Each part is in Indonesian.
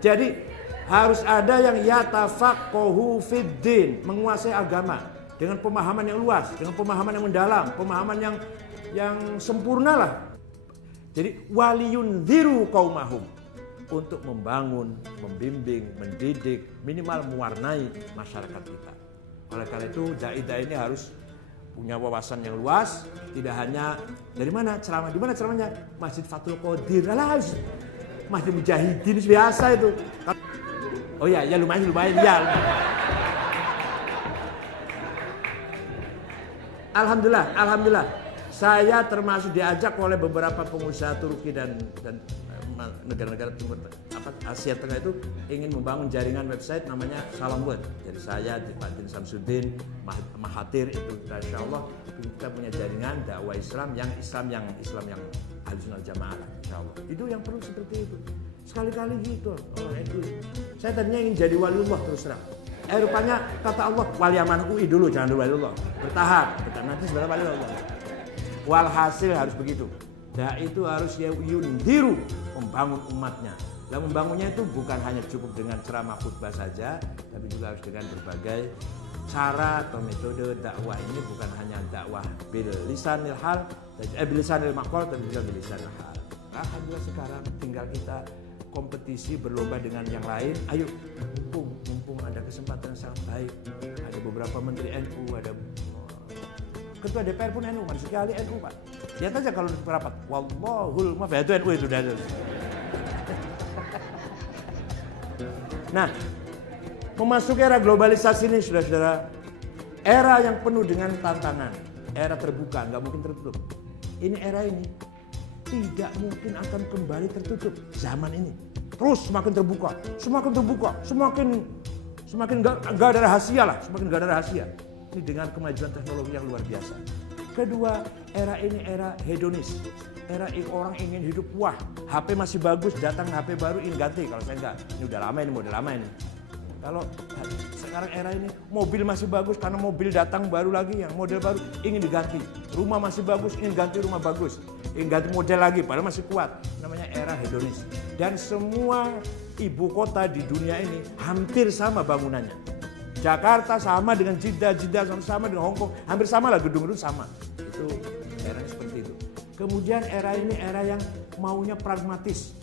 Jadi harus ada yang yatafaqahu fiddin, menguasai agama dengan pemahaman yang luas, dengan pemahaman yang mendalam, pemahaman yang sempurna lah. Jadi waliyundhiru qaumahum, untuk membangun, membimbing, mendidik, minimal mewarnai masyarakat kita. Oleh karena itu dai-dai ini harus punya wawasan yang luas, tidak hanya dari mana ceramah, di mana ceramahnya? Masjid Fathul Qadir, Masjid Mujahidin biasa itu. Oh ya, ya lumayan ya. Alhamdulillah. Saya termasuk diajak oleh beberapa pengusaha Turki dan negara-negara timur Asia Tengah itu ingin membangun jaringan website namanya Salam Word. Jadi saya, Pak Din Samsudin, Mahathir itu insya Allah kita punya jaringan dakwah Islam yang Ahlussunnah Jamaah insya Allah. Itu yang perlu seperti itu. Sekali-kali gitu orang NU. Saya tadinya ingin jadi waliullah terus terang. Rupanya kata Allah waliaman UI dulu, jangan dulu waliullah. Bertahap, nanti sebentar waliullah. Walhasil harus begitu. Dai itu harus yundiru, membangun umatnya. Dan membangunnya itu bukan hanya cukup dengan ceramah khutbah saja, tapi juga harus dengan berbagai cara atau metode dakwah. Ini bukan hanya dakwah bil lisanil hal, bil lisanil maqal, tapi juga bil lisanil hal. Alhamdulillah sekarang tinggal kita kompetisi berlomba dengan yang lain. Ayo, mumpung ada kesempatan yang sangat baik. Ada beberapa menteri NU, ada ketua DPR pun NU, masih sekali NU Pak. Lihat aja kalau rapat, wallahul maaf ya, itu NU itu dah. Nah, memasuki era globalisasi ini saudara-saudara, era yang penuh dengan tantangan, era terbuka, nggak mungkin tertutup. Ini era ini tidak mungkin akan kembali tertutup. Zaman ini terus semakin terbuka, semakin nggak ada rahasia lah, semakin nggak ada rahasia. Ini dengan kemajuan teknologi yang luar biasa. Kedua, era ini era hedonis. Era orang ingin hidup, wah HP masih bagus, datang HP baru ingin ganti. Kalau saya enggak, ini udah lama ini, model lama ini. Kalau sekarang era ini mobil masih bagus karena mobil datang baru lagi yang model baru ingin diganti. Rumah masih bagus, ingin ganti rumah bagus. Ingin ganti model lagi padahal masih kuat. Namanya era hedonis. Dan semua ibu kota di dunia ini hampir sama bangunannya. Jakarta sama dengan Jeddah sama dengan Hong Kong, hampir sama lah, gedung-gedung sama. Itu era seperti itu. Kemudian era ini era yang maunya pragmatis,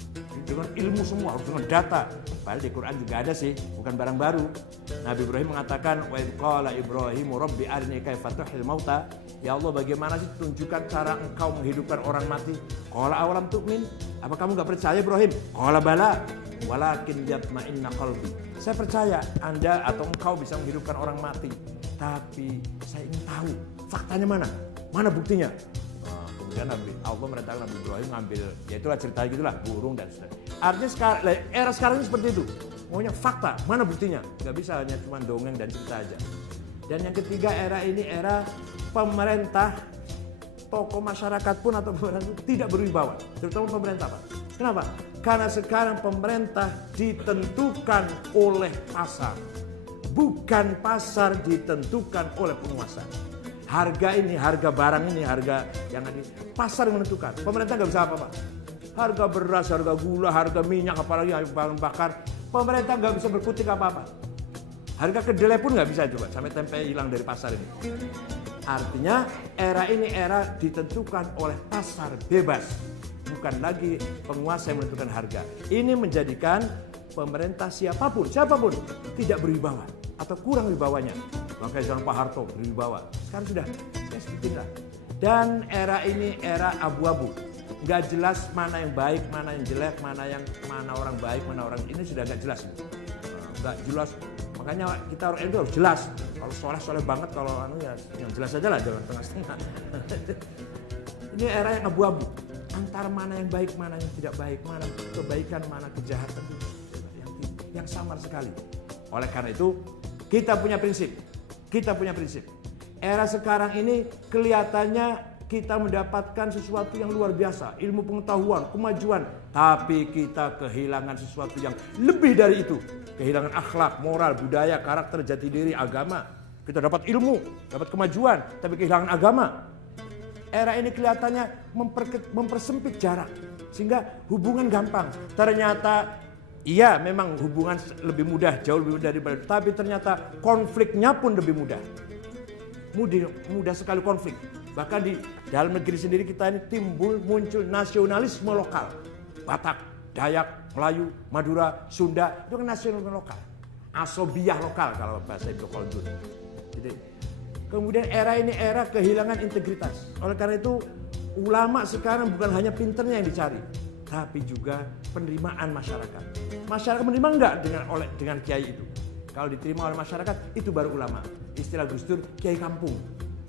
dengan ilmu semua, harus dengan data. Padahal di Quran juga ada sih, bukan barang baru. Nabi Ibrahim mengatakan, wa idh qala Ibrahimu rabbi arini kaifa tuhil mauta. Ya Allah, bagaimana sih tunjukkan cara engkau menghidupkan orang mati? Qala awalam tu'min? Apa kamu enggak percaya Ibrahim? Qala bala, walakin yatma'inna qalbi. Saya percaya Anda atau engkau bisa menghidupkan orang mati. Tapi saya ingin tahu faktanya mana? Mana buktinya? Nah, kemudian Allah merintahkan Nabi Ibrahim ngambil, ya itulah ceritanya gitulah, burung dan sebagainya. Artinya sekarang, era sekarang ini seperti itu. Maunya fakta, mana buktinya? Gak bisa hanya cuma dongeng dan cerita aja. Dan yang ketiga, era ini era pemerintah, tokoh masyarakat pun atau pemerintah tidak berwibawa. Terutama pemerintah Pak. Kenapa? Karena sekarang pemerintah ditentukan oleh pasar. Bukan pasar ditentukan oleh penguasa. Harga ini, harga barang ini, harga yang ada, pasar yang menentukan. Pemerintah nggak bisa apa-apa. Harga beras, harga gula, harga minyak, apalagi bahan bakar. Pemerintah nggak bisa berkutik apa-apa. Harga kedelai pun nggak bisa coba, sampai tempe hilang dari pasar ini. Artinya era ini era ditentukan oleh pasar bebas. Bukan lagi penguasa yang menentukan harga. Ini menjadikan pemerintah siapapun tidak berwibawa atau kurang wibawanya. Makanya zaman Pak Harto berwibawa. Sekarang sudah, ya segitulah. Dan era ini era abu-abu. Nggak jelas mana yang baik, mana yang jelek, mana orang baik, mana orang ini sudah nggak jelas. Nggak jelas. Makanya kita orang itu harus jelas. Kalau soleh banget, kalau ya yang jelas aja lah, jangan tengah-tengah. Ini era yang abu-abu. Antara mana yang baik, mana yang tidak baik, mana kebaikan, mana kejahatan, yang samar sekali. Oleh karena itu, kita punya prinsip. Era sekarang ini kelihatannya kita mendapatkan sesuatu yang luar biasa, ilmu pengetahuan, kemajuan, tapi kita kehilangan sesuatu yang lebih dari itu. Kehilangan akhlak, moral, budaya, karakter, jati diri, agama. Kita dapat ilmu, dapat kemajuan, tapi kehilangan agama. Era ini kelihatannya mempersempit jarak sehingga hubungan gampang. Ternyata Iya, memang hubungan lebih mudah, jauh lebih mudah daripada, tapi ternyata konfliknya pun lebih mudah. Mudah sekali konflik. Bahkan di dalam negeri sendiri kita ini muncul nasionalisme lokal. Batak, Dayak, Melayu, Madura, Sunda, itu kan nasionalisme lokal. Asobiyah lokal kalau bahasa Ibnu Khaldun. Jadi, kemudian era ini era kehilangan integritas. Oleh karena itu, ulama sekarang bukan hanya pinternya yang dicari, tapi juga penerimaan masyarakat. Masyarakat menerima enggak dengan kiai itu? Kalau diterima oleh masyarakat, itu baru ulama. Istilah Gus Dur, kiai kampung.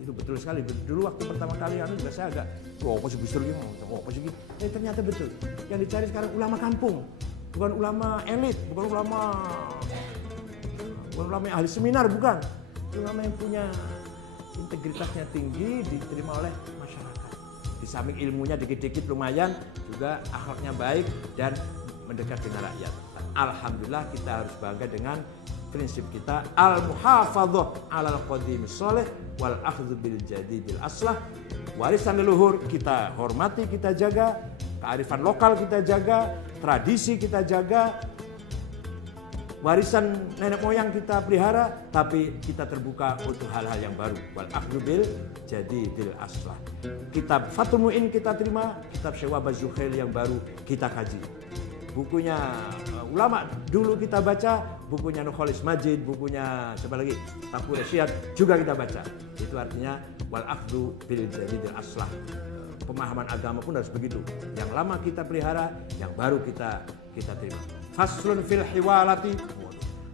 Itu betul sekali. Dulu waktu pertama kali juga saya agak, apa sih Gus Dur ini? Apa sih? Ternyata betul. Yang dicari sekarang ulama kampung. Bukan ulama elit, bukan ulama yang ahli seminar, bukan. Ulama yang punya integritasnya tinggi, diterima oleh masyarakat. Di samping ilmunya dikit-dikit lumayan, juga akhlaknya baik dan mendekat dengan rakyat. Alhamdulillah kita harus bangga dengan prinsip kita al-muhafadzah 'alal qadimis shalih wal akhdhu bil jadidil aslah. Warisan leluhur kita hormati, kita jaga, kearifan lokal kita jaga, tradisi kita jaga, warisan nenek moyang kita pelihara, tapi kita terbuka untuk hal-hal yang baru. Wal akhdhu bil jadidil aslah. Kitab Fathul Mu'in kita terima, kitab Syekh Wahbah Zuhail yang baru kita kaji. Bukunya ulama dulu kita baca, bukunya Nurholis Majid, bukunya siapa lagi? Taqwa Rasyid juga kita baca. Itu artinya wal akhdhu bil jadidil aslah. Pemahaman agama pun harus begitu. Yang lama kita pelihara, yang baru kita terima. Faslun fil hiwalati.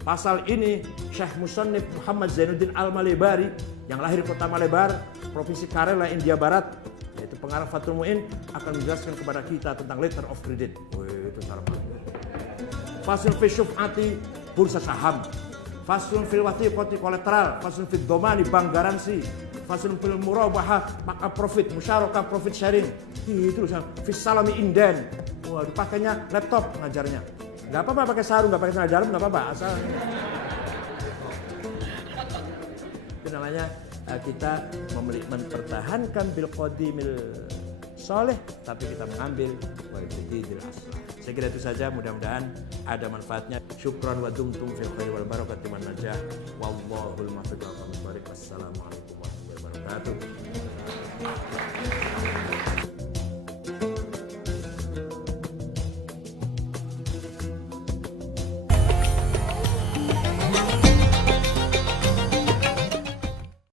Pasal ini Syekh Musannif Muhammad Zainuddin Al-Malebari yang lahir kota Malebar, Provinsi Kerala, India Barat, yaitu pengarang Fathul Mu'in, akan menjelaskan kepada kita tentang letter of credit. Itu cara Faslun fil syuf'ati, bursa saham. Faslun fil wathiqati kolateral. Faslun fil domani, bank garansi. Faslun fil murabahah, maka profit, musyarakah, profit sharing. Itu fil salami inden. Wah, dipakainya laptop ngajarnya. Gak apa-apa pakai sarung, gak pakai celana dalam, gak apa-apa. Asal itu namanya kita mempertahankan bil qadimil shalih, tapi kita mengambil wal jadidil aslah. Saya kira itu saja, mudah-mudahan ada manfaatnya. Syukran wa dumtum fil khair wal barakati wan najah. Wallahul muwaffiq. Wassalamualaikum warahmatullahi wabarakatuh.